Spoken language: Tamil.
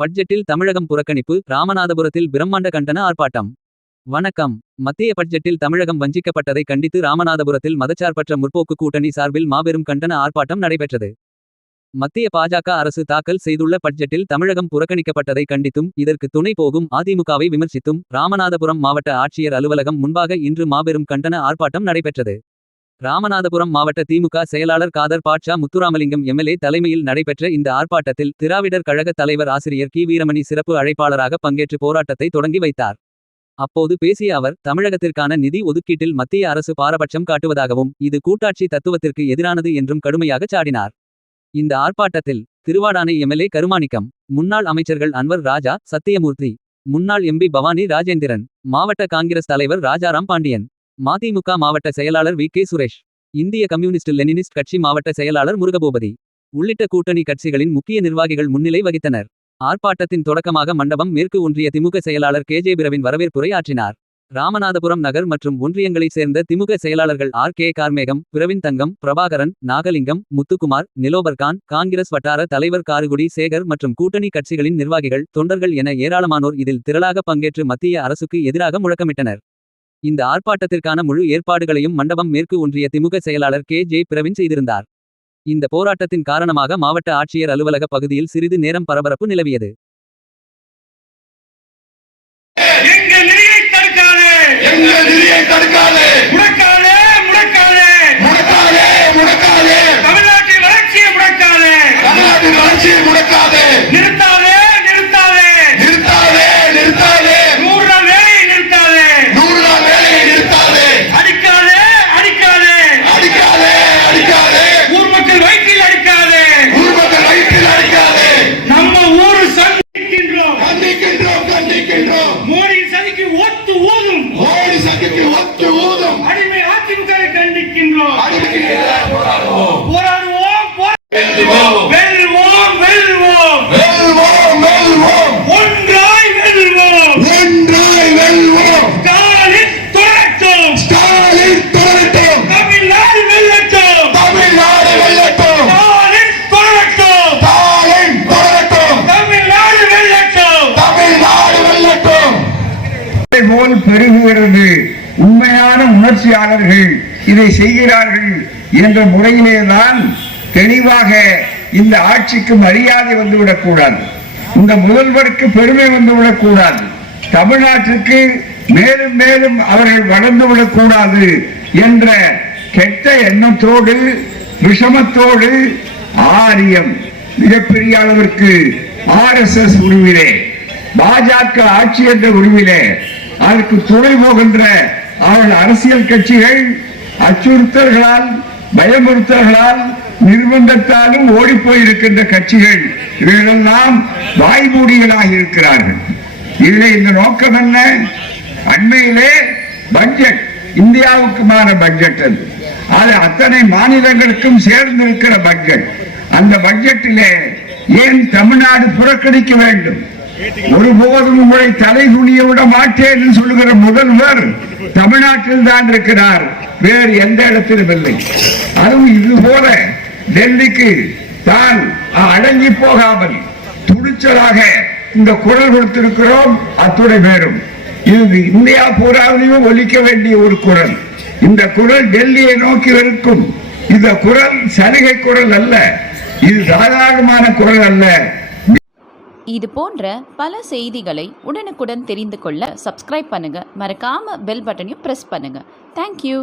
பட்ஜெட்டில் தமிழகம் புறக்கணிப்பு, ராமநாதபுரத்தில் பிரம்மாண்ட கண்டன ஆர்ப்பாட்டம். வணக்கம். மத்திய பட்ஜெட்டில் தமிழகம் வஞ்சிக்கப்பட்டதை கண்டித்து ராமநாதபுரத்தில் மதச்சார்பற்ற முற்போக்கு கூட்டணி சார்பில் மாபெரும் கண்டன ஆர்ப்பாட்டம் நடைபெற்றது. மத்திய பாஜக அரசு தாக்கல் செய்துள்ள பட்ஜெட்டில் தமிழகம் புறக்கணிக்கப்பட்டதை கண்டித்தும், இதற்கு துணை போகும் அதிமுகவை விமர்சித்தும், ராமநாதபுரம் மாவட்ட ஆட்சியர் அலுவலகம் முன்பாக இன்று மாபெரும் கண்டன ஆர்ப்பாட்டம் நடைபெற்றது. ராமநாதபுரம் மாவட்ட திமுக செயலாளர் காதர் பாட்ஷா முத்துராமலிங்கம் எம்எல்ஏ தலைமையில் நடைபெற்ற இந்த ஆர்ப்பாட்டத்தில் திராவிடர் கழக தலைவர் ஆசிரியர் கி. வீரமணி சிறப்பு அழைப்பாளராக பங்கேற்று போராட்டத்தை தொடங்கி வைத்தார். அப்போது பேசிய அவர், தமிழகத்திற்கான நிதி ஒதுக்கீட்டில் மத்திய அரசு பாரபட்சம் காட்டுவதாகவும், இது கூட்டாட்சி தத்துவத்திற்கு எதிரானது என்றும் கடுமையாக சாடினார். இந்த ஆர்ப்பாட்டத்தில் திருவாடானை எம்எல்ஏ கருமாணிக்கம், முன்னாள் அமைச்சர்கள் அன்வர் ராஜா, சத்தியமூர்த்தி, முன்னாள் எம்பி பவானி ராஜேந்திரன், மாவட்ட காங்கிரஸ் தலைவர் ராஜாராம் பாண்டியன், மதிமுக மாவட்ட செயலாளர் வி. கே. சுரேஷ், இந்திய கம்யூனிஸ்ட் லெனினிஸ்ட் கட்சி மாவட்ட செயலாளர் முருகபூபதி உள்ளிட்ட கூட்டணி கட்சிகளின் முக்கிய நிர்வாகிகள் முன்னிலை வகித்தனர். ஆர்ப்பாட்டத்தின் தொடக்கமாக மண்டபம் மேற்கு ஒன்றிய திமுக செயலாளர் கே. ஜே. பிரவின் வரவேற்புரை ஆற்றினார். ராமநாதபுரம் நகர் மற்றும் ஒன்றியங்களைச் சேர்ந்த திமுக செயலாளர்கள் ஆர். கே. கார்மேகம், பிரவின் தங்கம், பிரபாகரன், நாகலிங்கம், முத்துக்குமார், நிலோபர்கான், காங்கிரஸ் வட்டார தலைவர் காருகுடி சேகர் மற்றும் கூட்டணி கட்சிகளின் நிர்வாகிகள், தொண்டர்கள் என ஏராளமானோர் இதில் திரளாக பங்கேற்று மத்திய அரசுக்கு எதிராக முழக்கமிட்டனர். இந்த ஆர்ப்பாட்டத்திற்கான முழு ஏற்பாடுகளையும் மண்டபம் மேற்கு ஒன்றிய திமுக செயலாளர் கே. ஜே. பிரவின் செய்திருந்தார். இந்த போராட்டத்தின் காரணமாக மாவட்ட ஆட்சியர் அலுவலக பகுதியில் சிறிது நேரம் பரபரப்பு நிலவியது. அடிமை அதிமுகவை கண்டிக்கின்றோம். பெருகுகிறது. உண்மையான உணர்ச்சியாளர்கள் இதை செய்கிறார்கள் என்ற முறையிலேதான் தெளிவாக இந்த ஆட்சிக்கு மரியாதை வந்துவிடக்கூடாது, இந்த முதல்வருக்கு பெருமை வந்துவிடக்கூடாது, தமிழ்நாட்டிற்கு மேலும் மேலும் அவர்கள் வளர்ந்துவிடக்கூடாது என்ற கெட்ட எண்ணத்தோடு விஷமத்தோடு ஆரியம் மிகப்பெரிய அளவிற்கு RSS உருவிலே, பாஜக ஆட்சி என்ற உருவிலே அதற்கு துணை போகின்ற அவர்கள் அரசியல் கட்சிகள் அச்சுறுத்தல்களால், பயமுறுத்தல்களால், நிர்பந்தத்தாலும் ஓடிப்போயிருக்கின்ற கட்சிகள் இவர்களெல்லாம் வாய்மூடிகளாக இருக்கிறார்கள். இதில் இந்த நோக்கம் என்ன? அண்மையிலே பட்ஜெட், இந்தியாவுக்குமான பட்ஜெட், அது அத்தனை மாநிலங்களுக்கும் சேர்ந்திருக்கிற பட்ஜெட். அந்த பட்ஜெட்டிலே ஏன் தமிழ்நாடு புறக்கணிக்க வேண்டும்? ஒருபோதும் உங்களை தலை குனிய விட மாட்டேன் என்று சொல்லுகிற முதல்வர் தமிழ்நாட்டில் தான் இருக்கிறார், வேறு எந்த இடத்திலும் இல்லை. அதுவும் இது போல டெல்லிக்கு தான் அடங்கி போகாமல் துணிச்சலாக இந்த குரல் கொடுத்திருக்கிறோம். அத்துணை பேரும் இது இந்தியா பூராவிலையும் ஒலிக்க வேண்டிய ஒரு குரல். இந்த குரல் டெல்லியை நோக்கி இருக்கும். இந்த குரல் சலுகை குரல் அல்ல, இது சாதாரணமான குரல் அல்ல. இது போன்ற பல செய்திகளை உடனுக்குடன் தெரிந்து கொள்ள சப்ஸ்கிரைப் பண்ணுங்க. மறக்காம பெல் பட்டனையும் பிரஸ் பண்ணுங்க. தேங்க்யூ.